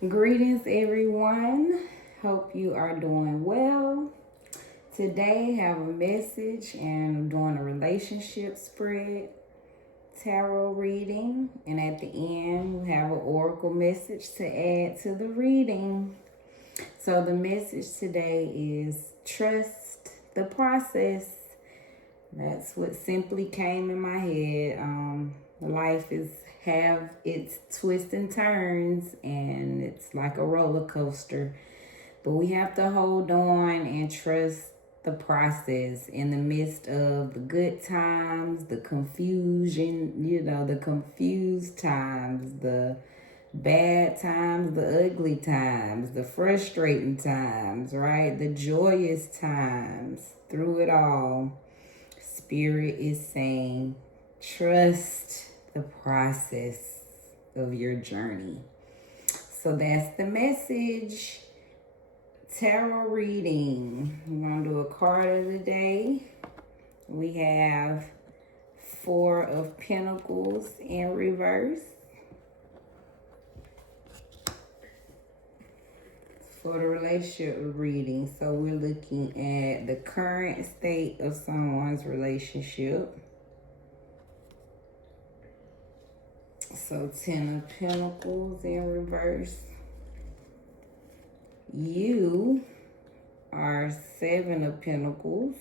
Greetings, everyone. Hope you are doing well. Today, I have a message, and I'm doing a relationship spread, tarot reading, and at the end, we have an oracle message to add to the reading. So, the message today is trust the process. That's what simply came in my head. Life is have its twists and turns, and it's like a roller coaster. But we have to hold on and trust the process in the midst of the good times, the confusion, the confused times, the bad times, the ugly times, the frustrating times, right? The joyous times. Through it all, Spirit is saying, trust the process of your journey. So that's the message. Tarot reading. We're going to do a card of the day. We have Four of Pentacles in reverse. For the relationship reading, so we're looking at the current state of someone's relationship. So 10 of Pentacles in reverse. You are 7 of Pentacles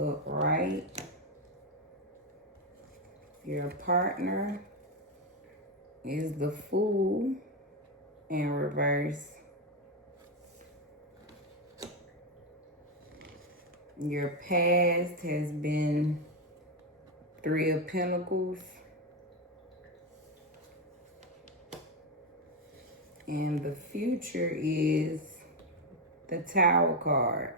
upright. Your partner is the Fool in reverse. Your past has been 3 of Pentacles. And the future is the Tower card.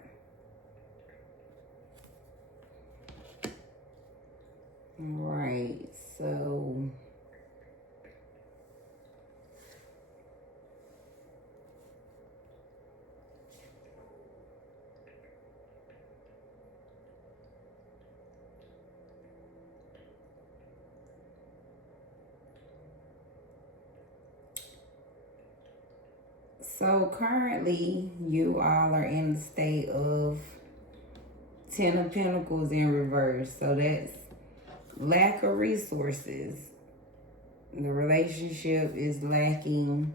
All right, so currently, you all are in the state of 10 of Pentacles in reverse. So that's lack of resources. The relationship is lacking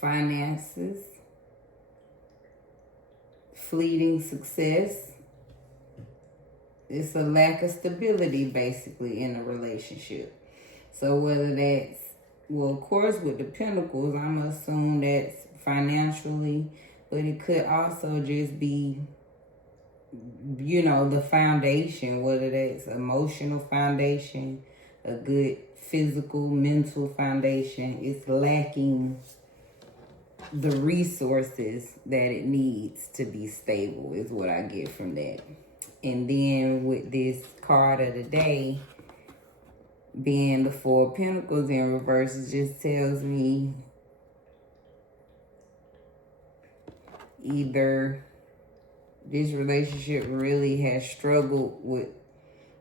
finances, fleeting success. It's a lack of stability, basically, in a relationship. So whether that's, well, of course, with the Pentacles, I'm going to assume that's financially, but it could also just be, the foundation, whether that's emotional foundation, a good physical, mental foundation. It's lacking the resources that it needs to be stable, is what I get from that. And then with this card of the day, being the Four of Pentacles in reverse, it just tells me either this relationship really has struggled with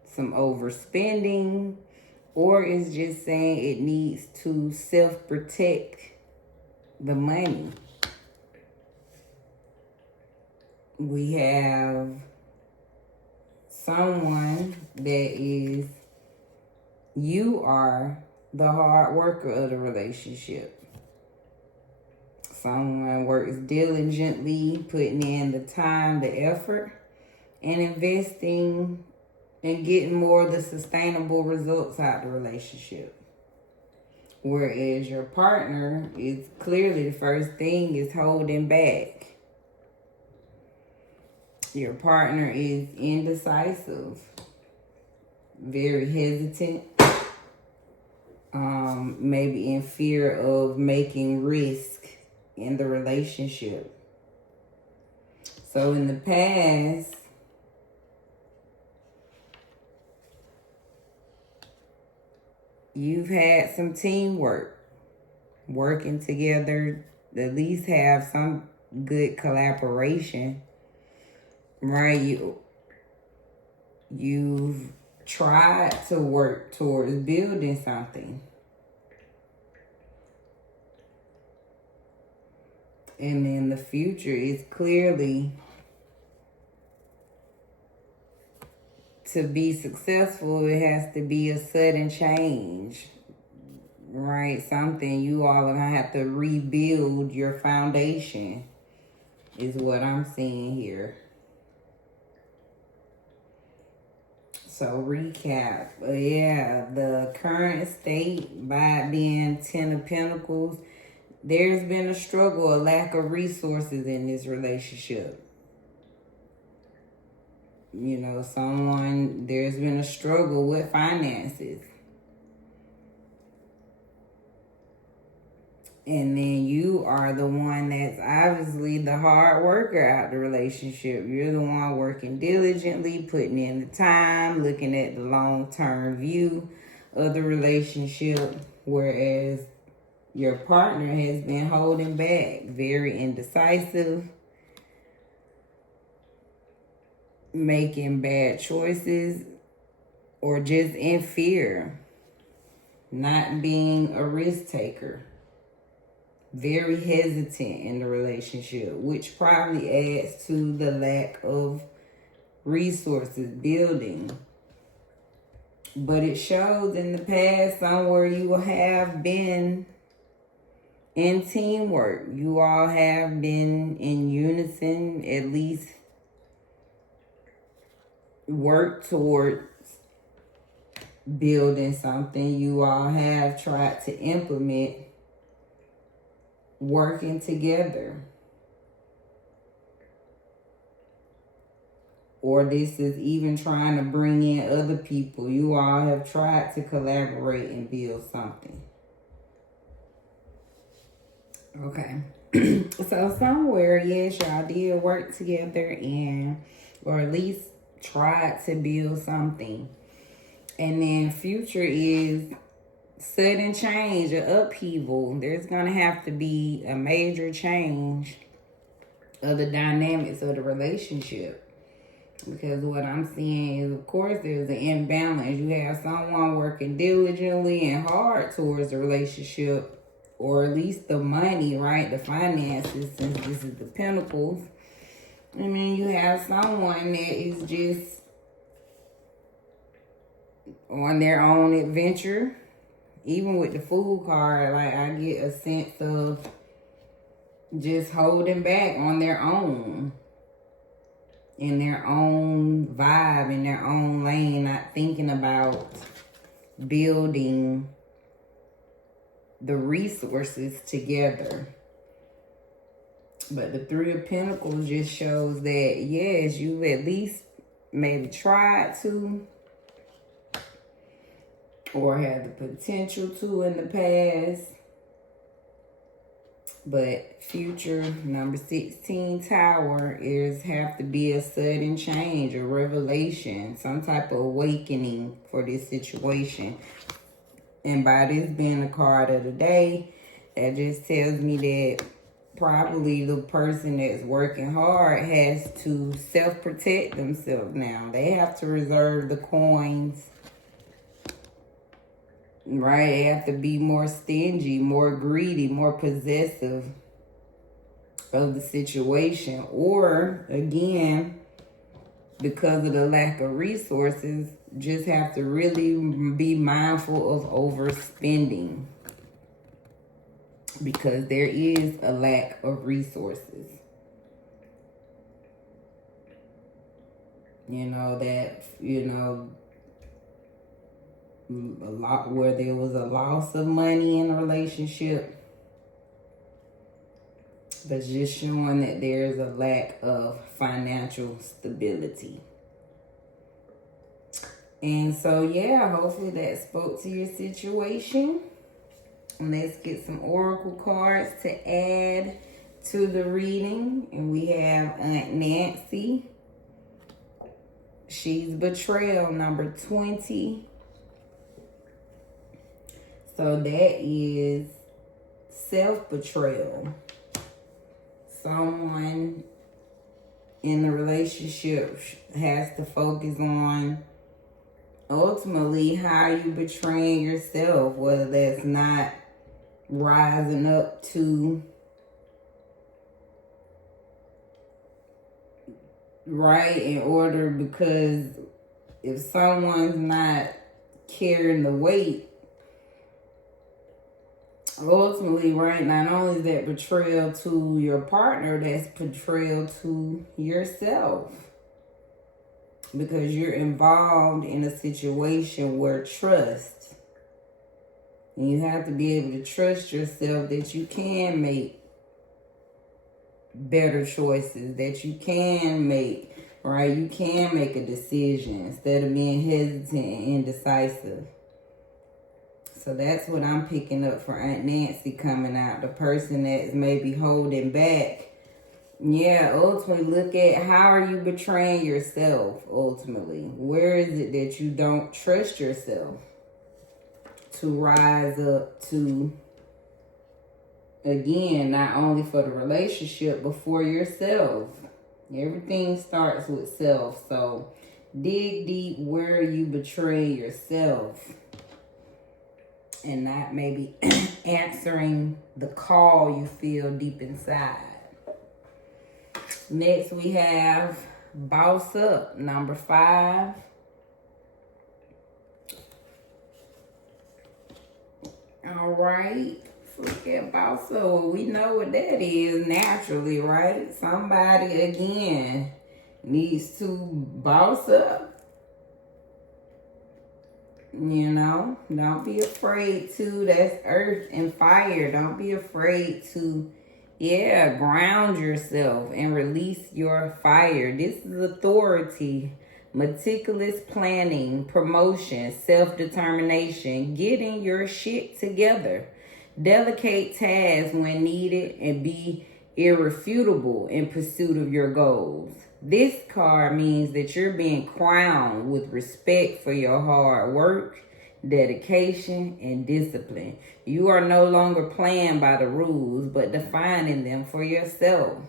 some overspending, or it's just saying it needs to self-protect the money. We have someone that is, you are the hard worker of the relationship. Someone works diligently, putting in the time, the effort, and investing and getting more of the sustainable results out of the relationship. Whereas your partner is clearly, the first thing is holding back. Your partner is indecisive, very hesitant, maybe in fear of making risk in the relationship. So in the past, you've had some teamwork, working together, at least have some good collaboration, right? You've tried to work towards building something. And then the future is clearly, to be successful, it has to be a sudden change, right? Something you all are going to have to rebuild your foundation is what I'm seeing here. So recap, yeah, the current state, by it being 10 of Pentacles, there's been a struggle, a lack of resources in this relationship. You know, there's been a struggle with finances. And then you are the one that's obviously the hard worker out the relationship. You're the one working diligently, putting in the time, looking at the long-term view of the relationship. Whereas your partner has been holding back, very indecisive, making bad choices, or just in fear, not being a risk taker. Very hesitant in the relationship, which probably adds to the lack of resources building. But it shows in the past somewhere you have been in teamwork. You all have been in unison, at least work towards building something. You all have tried to implement working together. Or this is even trying to bring in other people. You all have tried to collaborate and build something. Okay. So somewhere, yes, y'all did work together or at least tried to build something. And then future is sudden change, an upheaval. There's gonna have to be a major change of the dynamics of the relationship. Because what I'm seeing is, of course, there's an imbalance. You have someone working diligently and hard towards the relationship, or at least the money, right? The finances, since this is the Pentacles. And then you have someone that is just on their own adventure. Even with the Fool card, like, I get a sense of just holding back on their own. In their own vibe, in their own lane, not thinking about building the resources together. But the Three of Pentacles just shows that, yes, you've at least maybe tried to, or had the potential to in the past. But future, number 16, Tower, have to be a sudden change, a revelation, some type of awakening for this situation. And by this being the card of the day, that just tells me that probably the person that's working hard has to self-protect themselves now. They have to reserve the coins. Right? They have to be more stingy, more greedy, more possessive of the situation. Or, again, because of the lack of resources, just have to really be mindful of overspending. Because there is a lack of resources. A lot where there was a loss of money in a relationship, but just showing that there's a lack of financial stability. And so, yeah, hopefully that spoke to your situation. Let's get some oracle cards to add to the reading. And we have Aunt Nancy. She's betrayal, number 20. So that is self-betrayal. Someone in the relationship has to focus on ultimately how you betraying yourself, whether that's not rising up to right? In order, because if someone's not carrying the weight, ultimately, right, not only is that betrayal to your partner, that's betrayal to yourself. Because you're involved in a situation where trust, and you have to be able to trust yourself that you can make better choices, that you can make, right? You can make a decision instead of being hesitant and indecisive. So that's what I'm picking up for Aunt Nancy coming out. The person that's maybe holding back. Yeah, ultimately look at how are you betraying yourself ultimately. Where is it that you don't trust yourself to rise up to, again, not only for the relationship, but for yourself. Everything starts with self. So dig deep where you betray yourself and not maybe answering the call you feel deep inside. Next we have Boss Up, number 5. All right. Look at Boss Up. We know what that is naturally, right? Somebody, again, needs to boss up. You know, don't be afraid to, that's earth and fire. Don't be afraid to, ground yourself and release your fire. This is authority, meticulous planning, promotion, self-determination, getting your shit together. Delegate tasks when needed and be irrefutable in pursuit of your goals. This card means that you're being crowned with respect for your hard work, dedication, and discipline. You are no longer playing by the rules, but defining them for yourself.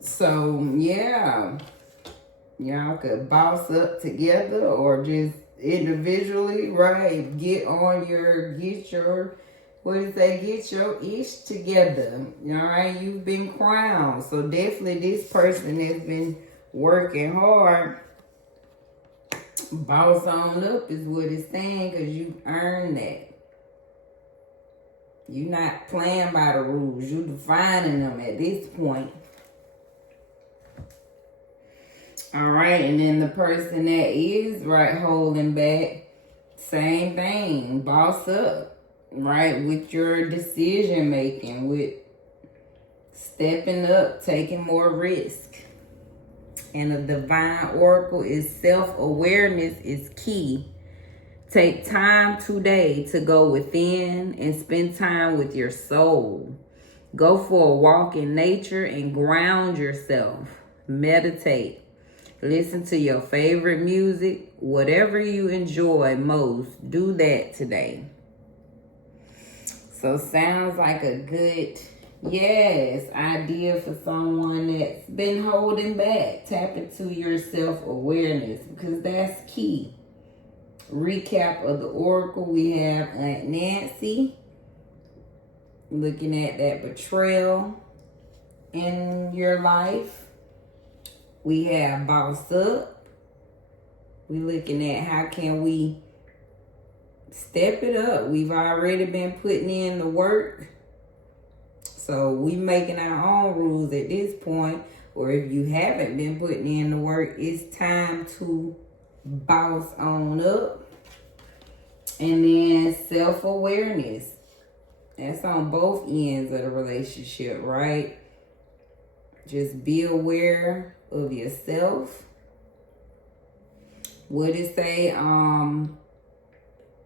So, yeah, y'all could boss up together or just individually, right? Get your ish together. All right, you've been crowned. So definitely this person has been working hard. Boss on up is what it's saying, because you earned that. You're not playing by the rules. You're defining them at this point. All right, and then the person that is, right, holding back, same thing. Boss up. Right, with your decision making, with stepping up, taking more risk. And the divine oracle is self-awareness is key. Take time today to go within and spend time with your soul. Go for a walk in nature and ground yourself. Meditate. Listen to your favorite music. Whatever you enjoy most, do that today. So sounds like a good, idea for someone that's been holding back. Tap into your self-awareness, because that's key. Recap of the oracle, we have Aunt Nancy looking at that betrayal in your life. We have Boss Up. We're looking at how can we step it up. We've already been putting in the work. So we making our own rules at this point. Or if you haven't been putting in the work, it's time to boss on up. And then self-awareness. That's on both ends of the relationship, right? Just be aware of yourself. What it say?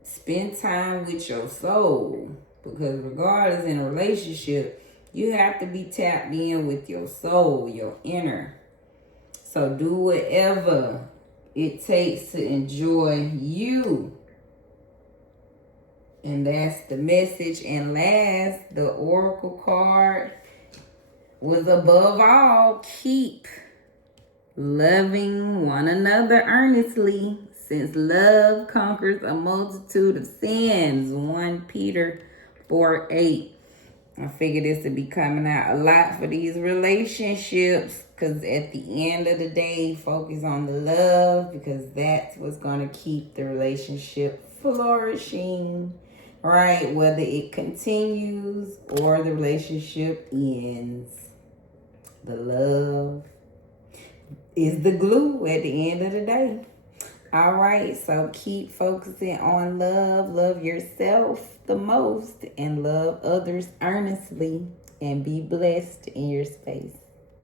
Spend time with your soul, because regardless in a relationship, you have to be tapped in with your soul, your inner. So do whatever it takes to enjoy you. And that's the message. And last, the oracle card was above all, keep loving one another earnestly, since love conquers a multitude of sins. 1 Peter 4:8. I figure this will be coming out a lot for these relationships, Because at the end of the day, focus on the love, because that's what's going to keep the relationship flourishing, right? Whether it continues or the relationship ends. The love is the glue at the end of the day. All right, so keep focusing on love. Love yourself the most and love others earnestly, and be blessed in your space.